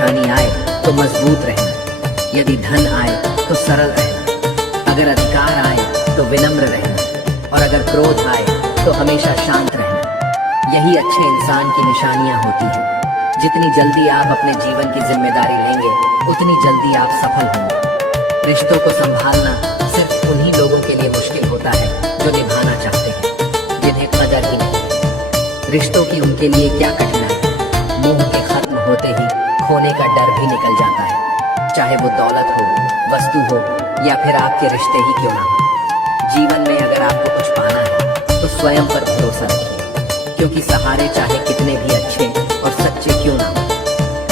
परेशानी आए तो मजबूत रहना, यदि धन आए तो सरल रहना, अगर अधिकार आए तो विनम्र रहना और अगर क्रोध आए तो हमेशा शांत रहना। यही अच्छे इंसान की निशानियां होती हैं। जितनी जल्दी आप अपने जीवन की जिम्मेदारी लेंगे उतनी जल्दी आप सफल होंगे। रिश्तों को संभालना सिर्फ उन्हीं लोगों के लिए मुश्किल होता है जो निभाना चाहते हैं, जिन्हें कदर ही नहीं है। रिश्तों की उनके लिए क्या कठिनाई, मोह के खत्म होते ही खोने का डर भी निकल जाता है, चाहे वो दौलत हो, वस्तु हो या फिर आपके रिश्ते ही क्यों ना हो। जीवन में अगर आपको कुछ पाना है तो स्वयं पर भरोसा रखिए, क्योंकि सहारे चाहे कितने भी अच्छे और सच्चे क्यों ना हो,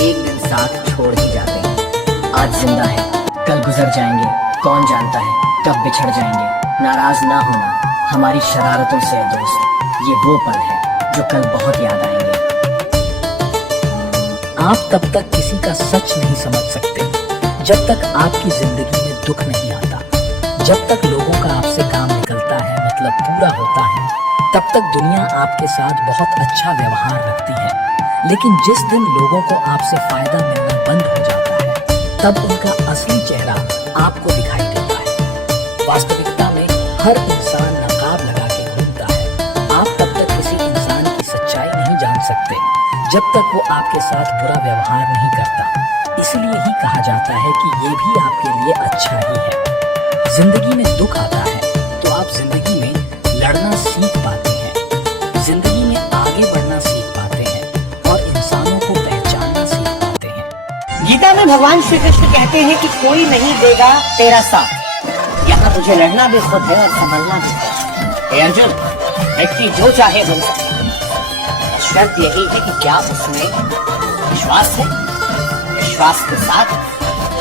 एक दिन साथ छोड़ ही जाते हैं। आज जिंदा है, कल गुजर जाएंगे, कौन जानता है कब बिछड़ जाएंगे। नाराज ना होना हमारी शरारतों से है दोस्त, ये वो पल है जो कल बहुत याद आएंगे। आप तब तक किसी का सच नहीं समझ सकते जब तक आपकी जिंदगी में दुख नहीं आता। जब तक लोगों का आपसे काम निकलता है, मतलब पूरा होता है, तब तक दुनिया आपके साथ बहुत अच्छा व्यवहार रखती है। लेकिन जिस दिन लोगों को आपसे फायदा मिलना बंद हो जाता है, तब उनका असली चेहरा आपको दिखाई देता है। वास्तविकता में हर इंसान नकाब लगा के घूमता है। आप तब तक किसी इंसान की सच्चाई नहीं जान सकते जब तक वो आपके साथ बुरा व्यवहार नहीं करता। इसलिए ही कहा जाता है कि ये भी आपके लिए अच्छा ही है। जिंदगी में दुख आता है तो आप जिंदगी में लड़ना सीख पाते हैं, जिंदगी में आगे बढ़ना सीख पाते हैं और इंसानों को पहचानना सीख पाते हैं। गीता में भगवान श्री कृष्ण कहते हैं कि कोई नहीं देगा तेरा साथ। यहाँ तुझे लड़ना भी खुद है और संभलना भी खुद है। अर्जुन, व्यक्ति जो चाहे बन सकता है, शर्त यही है कि क्या उसमें विश्वास है। विश्वास के साथ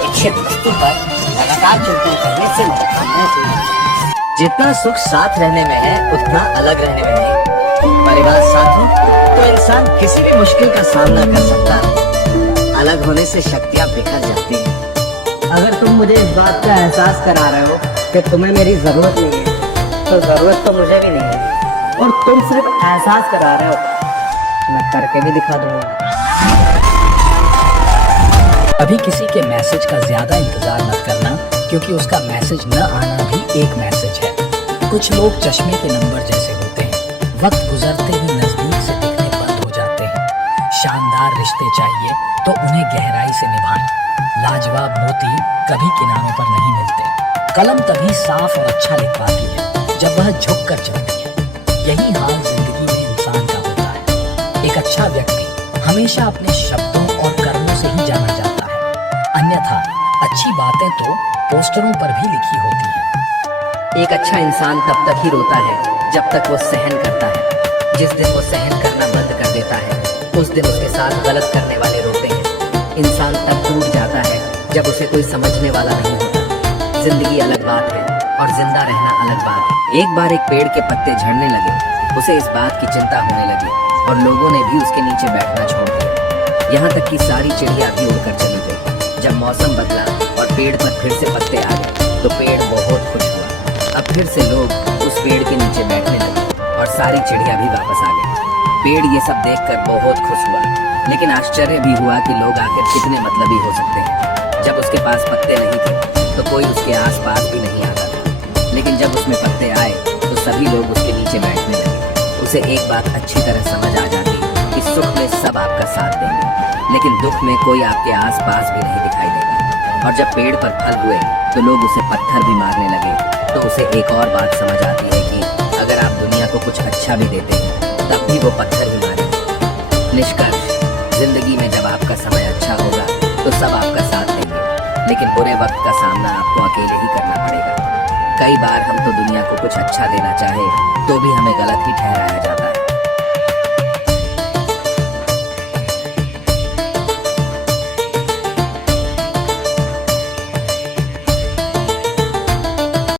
इच्छित वस्तु पर लगातार चिंतन करने से मनोकामनाएं पूरी होती हैं। जितना सुख साथ रहने में है उतना अलग रहने में नहीं। परिवार साथ हो तो इंसान किसी भी मुश्किल का सामना कर सकता है। अलग होने से शक्तियां बिखर जाती हैं। अगर तुम मुझे इस बात का एहसास करा रहे हो कि तुम्हें मेरी जरूरत नहीं है, तो जरूरत तो मुझे भी नहीं है। और तुम सिर्फ एहसास करा रहे हो, मैं करके भी दिखा दूंगा। अभी किसी के मैसेज का ज्यादा इंतजार मत करना, क्योंकि उसका मैसेज न आना भी एक मैसेज है। कुछ लोग चश्मे के नंबर जैसे होते हैं, वक्त गुजरते ही नजदीक से दिखने बंद हो जाते हैं। शानदार रिश्ते चाहिए तो उन्हें गहराई से निभाएं। लाजवाब मोती कभी किनारों पर नहीं मिलते। कलम तभी साफ और अच्छा लिख पाती है जब वह झुक कर चलती है। यही हाल जिंदगी में इंसान का होता है। एक अच्छा व्यक्ति हमेशा अपने शब्दों और कर्मों से ही जाना जाता है, अन्यथा अच्छी बातें तो पोस्टरों पर भी लिखी होती हैं। एक अच्छा इंसान तब तक ही रोता है जब तक वो सहन करता है। जिस दिन वो सहन करना बंद कर देता है, उस दिन उसके साथ गलत करने वाले रोते हैं। इंसान तब टूट जाता है जब उसे कोई समझने वाला नहीं होता। जिंदगी अलग बात है और जिंदा रहना अलग बात है। एक बार एक पेड़ के पत्ते झड़ने लगे, उसे इस बात की चिंता होने लगी और लोगों ने भी उसके नीचे बैठना छोड़ दिया। यहाँ तक कि सारी चिड़िया भी उड़कर चली गई। जब मौसम बदला और पेड़ पर फिर से पत्ते आ गए तो पेड़ बहुत खुश हुआ। अब फिर से लोग उस पेड़ के नीचे बैठने लगे और सारी चिड़िया भी वापस आ गई। पेड़ ये सब देखकर बहुत खुश हुआ, लेकिन आश्चर्य भी हुआ कि लोग आखिर कितने मतलबी हो सकते हैं। जब उसके पास पत्ते नहीं थे तो कोई उसके आसपास भी नहीं आता था, लेकिन जब उसमें पत्ते आए तो सभी लोग उसके नीचे बैठने लगे। उसे एक बात अच्छी तरह समझ आ जाती कि सुख में सब आपका साथ देंगे, लेकिन दुख में कोई आपके आसपास भी नहीं दिखाई देगा। और जब पेड़ पर फल हुए तो लोग उसे पत्थर भी मारने लगे, तो उसे एक और बात समझ आती है कि अगर आप दुनिया को कुछ अच्छा भी देते हैं तब भी वो पत्थर ही मारेंगे। निष्कर्ष, जिंदगी में जब आपका समय अच्छा होगा तो सब आपका साथ देंगे, लेकिन बुरे वक्त का सामना आपको अकेले ही करना पड़ेगा। कई बार हम तो दुनिया को कुछ अच्छा देना चाहे तो भी हमें गलत ही ठहराया जाता है।